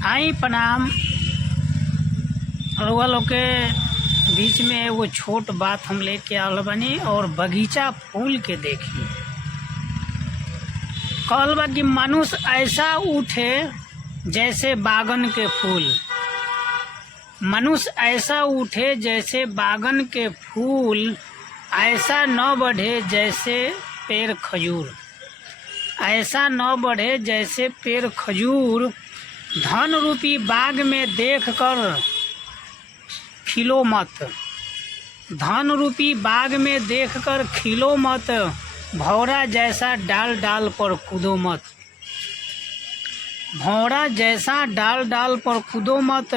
आई प्रणाम। रउआ लोग के बीच में एगो छोट बात हम लेके आवल बानी और बगीचा फूल के देखी। कहल बा कि मनुष्य ऐसा उठे जैसे बागन के फूल, मनुष्य ऐसा उठे जैसे बागन के फूल, ऐसा न बढ़े जैसे पेड़ खजूर, ऐसा न बढ़े जैसे पेड़ खजूर। धन रूपी बाग में देख कर खिलो मत, धन रूपी बाग में देख कर खिलो मत, भौरा जैसा डाल डाल पर कूदो मत, भौरा जैसा डाल डाल पर कूदो मत।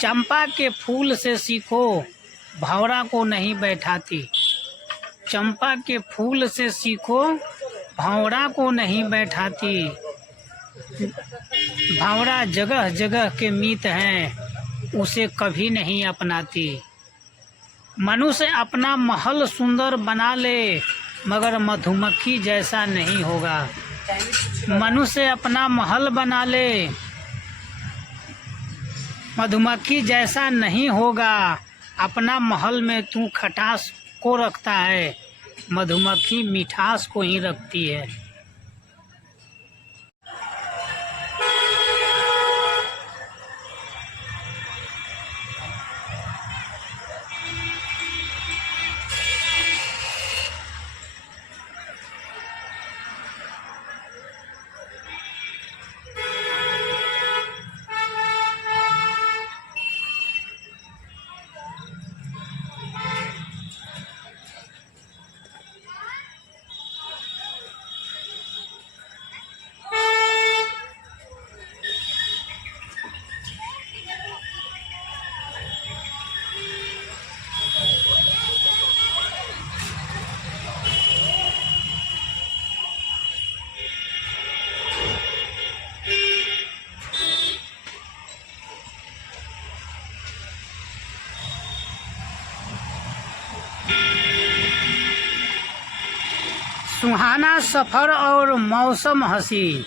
चंपा के फूल से सीखो, भौरा को नहीं बैठाती, चंपा के फूल से सीखो, भौरा को नहीं बैठाती। भौरा जगह जगह के मीत हैं, उसे कभी नहीं अपनाती। मनुष्य अपना महल सुंदर बना ले, मगर मधुमक्खी जैसा नहीं होगा। मनुष्य अपना महल बना ले, मधुमक्खी जैसा नहीं होगा। अपना महल में तू खटास को रखता है, मधुमक्खी मिठास को ही रखती है। सुहाना सफर और मौसम हसी।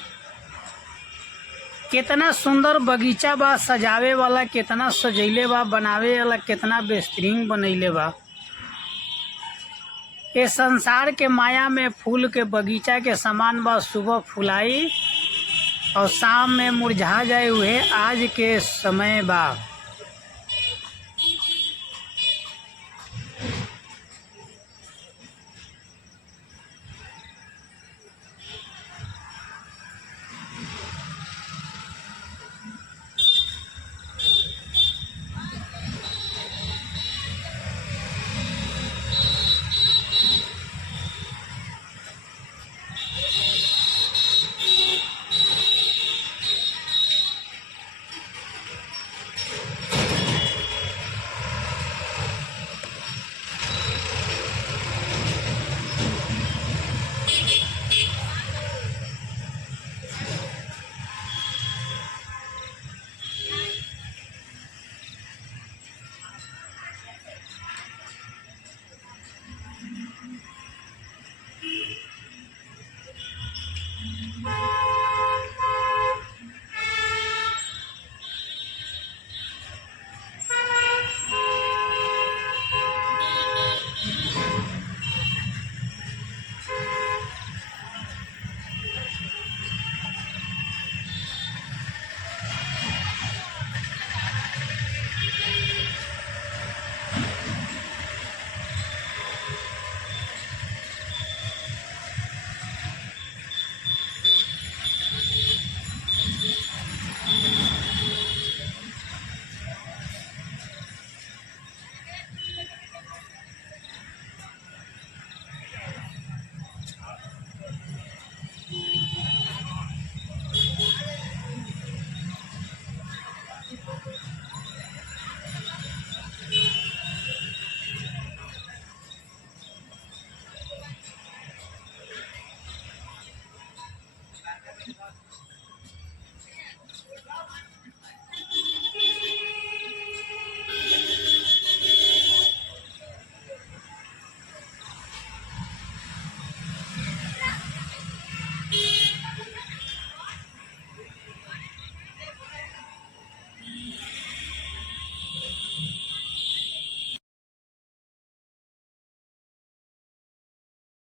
कितना सुंदर बगीचा बा, सजावे वाला कितना सजैले बा, बनावे वाला कितना बेहतरीन बनैले बा। ये संसार के माया में फूल के बगीचा के समान बा। सुबह फुलाई और शाम में मुरझा जाए, हुए आज के समय बा।